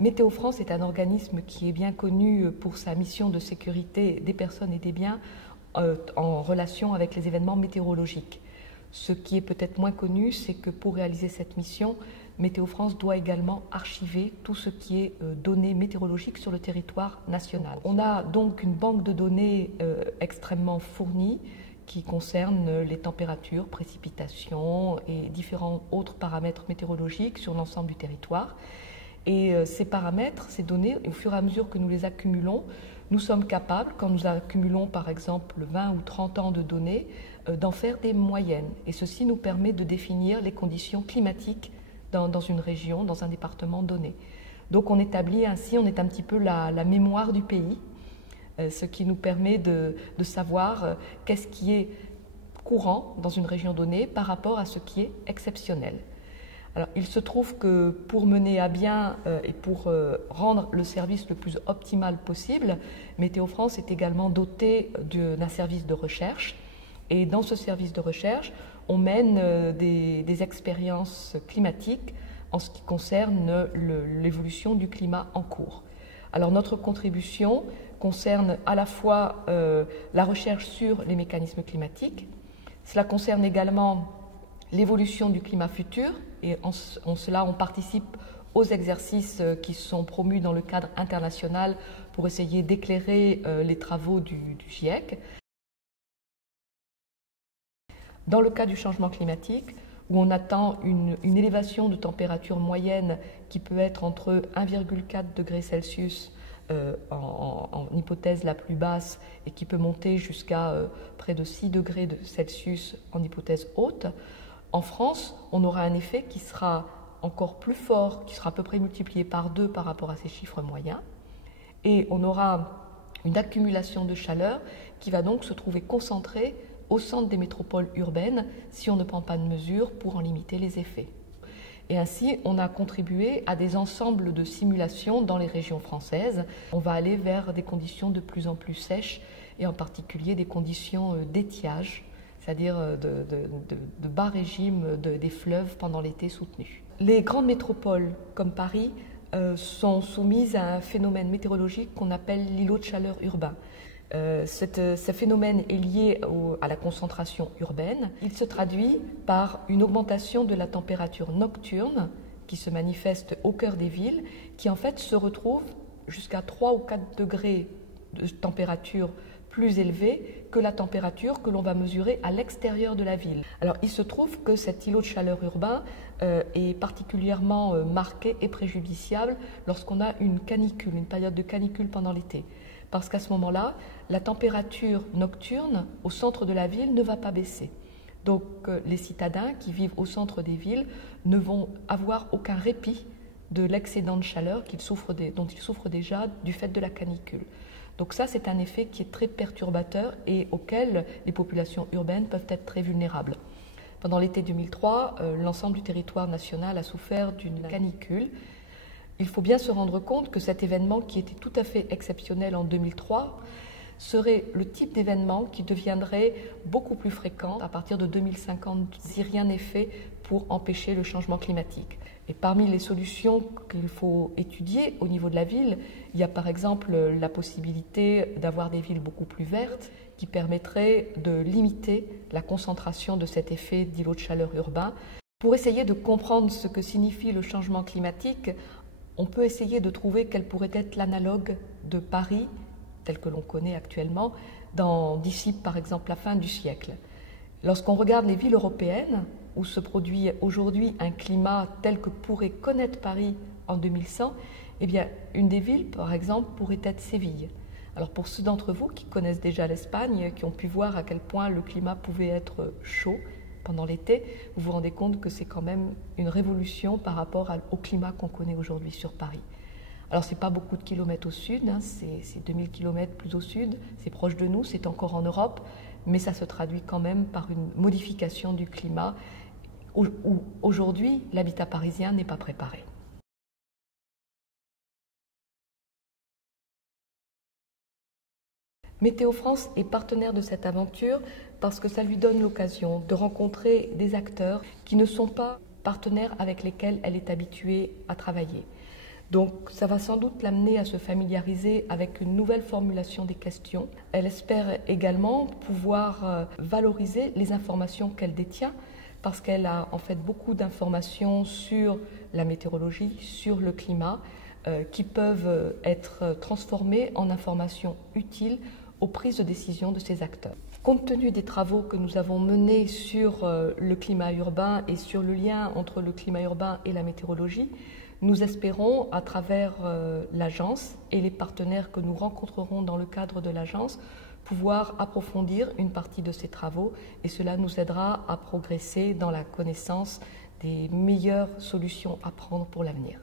Météo France est un organisme qui est bien connu pour sa mission de sécurité des personnes et des biens en relation avec les événements météorologiques. Ce qui est peut-être moins connu, c'est que pour réaliser cette mission, Météo France doit également archiver tout ce qui est données météorologiques sur le territoire national. On a donc une banque de données extrêmement fournie qui concerne les températures, précipitations et différents autres paramètres météorologiques sur l'ensemble du territoire. Et ces paramètres, ces données, au fur et à mesure que nous les accumulons, nous sommes capables, quand nous accumulons par exemple 20 ou 30 ans de données, d'en faire des moyennes. Et ceci nous permet de définir les conditions climatiques dans une région, dans un département donné. Donc on établit ainsi, on est un petit peu la mémoire du pays, ce qui nous permet de savoir qu'est-ce qui est courant dans une région donnée par rapport à ce qui est exceptionnel. Alors, il se trouve que pour mener à bien et pour rendre le service le plus optimal possible, Météo France est également doté d'un service de recherche. Et dans ce service de recherche, on mène des expériences climatiques en ce qui concerne l'évolution du climat en cours. Alors notre contribution concerne à la fois la recherche sur les mécanismes climatiques, cela concerne également l'évolution du climat futur, et en cela on participe aux exercices qui sont promus dans le cadre international pour essayer d'éclairer les travaux du GIEC. Dans le cas du changement climatique, où on attend une élévation de température moyenne qui peut être entre 1,4 degrés Celsius en hypothèse la plus basse et qui peut monter jusqu'à près de 6 degrés Celsius en hypothèse haute, en France, on aura un effet qui sera encore plus fort, qui sera à peu près multiplié par 2 par rapport à ces chiffres moyens, et on aura une accumulation de chaleur qui va donc se trouver concentrée au centre des métropoles urbaines si on ne prend pas de mesures pour en limiter les effets. Et ainsi, on a contribué à des ensembles de simulations dans les régions françaises. On va aller vers des conditions de plus en plus sèches et en particulier des conditions d'étiage, c'est-à-dire de bas régime des fleuves pendant l'été soutenu. Les grandes métropoles comme Paris sont soumises à un phénomène météorologique qu'on appelle l'îlot de chaleur urbain. Ce phénomène est lié à la concentration urbaine. Il se traduit par une augmentation de la température nocturne qui se manifeste au cœur des villes, qui en fait se retrouve jusqu'à 3 ou 4 degrés de température plus élevée que la température que l'on va mesurer à l'extérieur de la ville. Alors il se trouve que cet îlot de chaleur urbain est particulièrement marqué et préjudiciable lorsqu'on a une canicule, une période de canicule pendant l'été. Parce qu'à ce moment-là, la température nocturne au centre de la ville ne va pas baisser. Donc les citadins qui vivent au centre des villes ne vont avoir aucun répit de l'excédent de chaleur dont ils souffrent déjà du fait de la canicule. Donc ça, c'est un effet qui est très perturbateur et auquel les populations urbaines peuvent être très vulnérables. Pendant l'été 2003, l'ensemble du territoire national a souffert d'une canicule. Il faut bien se rendre compte que cet événement, qui était tout à fait exceptionnel en 2003, serait le type d'événement qui deviendrait beaucoup plus fréquent à partir de 2050 si rien n'est fait pour empêcher le changement climatique. Et parmi les solutions qu'il faut étudier au niveau de la ville, il y a par exemple la possibilité d'avoir des villes beaucoup plus vertes qui permettraient de limiter la concentration de cet effet d'îlot de chaleur urbain. Pour essayer de comprendre ce que signifie le changement climatique, on peut essayer de trouver quel pourrait être l'analogue de Paris, tel que l'on connaît actuellement, d'ici par exemple la fin du siècle. Lorsqu'on regarde les villes européennes, où se produit aujourd'hui un climat tel que pourrait connaître Paris en 2100, eh bien, une des villes, par exemple, pourrait être Séville. Alors pour ceux d'entre vous qui connaissent déjà l'Espagne, qui ont pu voir à quel point le climat pouvait être chaud pendant l'été, vous vous rendez compte que c'est quand même une révolution par rapport au climat qu'on connaît aujourd'hui sur Paris. Alors ce n'est pas beaucoup de kilomètres au sud, c'est 2000 kilomètres plus au sud, c'est proche de nous, c'est encore en Europe, mais ça se traduit quand même par une modification du climat où aujourd'hui l'habitat parisien n'est pas préparé. Météo France est partenaire de cette aventure parce que ça lui donne l'occasion de rencontrer des acteurs qui ne sont pas partenaires avec lesquels elle est habituée à travailler. Donc ça va sans doute l'amener à se familiariser avec une nouvelle formulation des questions. Elle espère également pouvoir valoriser les informations qu'elle détient, parce qu'elle a en fait beaucoup d'informations sur la météorologie, sur le climat, qui peuvent être transformées en informations utiles aux prises de décision de ces acteurs. Compte tenu des travaux que nous avons menés sur le climat urbain et sur le lien entre le climat urbain et la météorologie, nous espérons, à travers l'agence et les partenaires que nous rencontrerons dans le cadre de l'agence, pouvoir approfondir une partie de ces travaux, et cela nous aidera à progresser dans la connaissance des meilleures solutions à prendre pour l'avenir.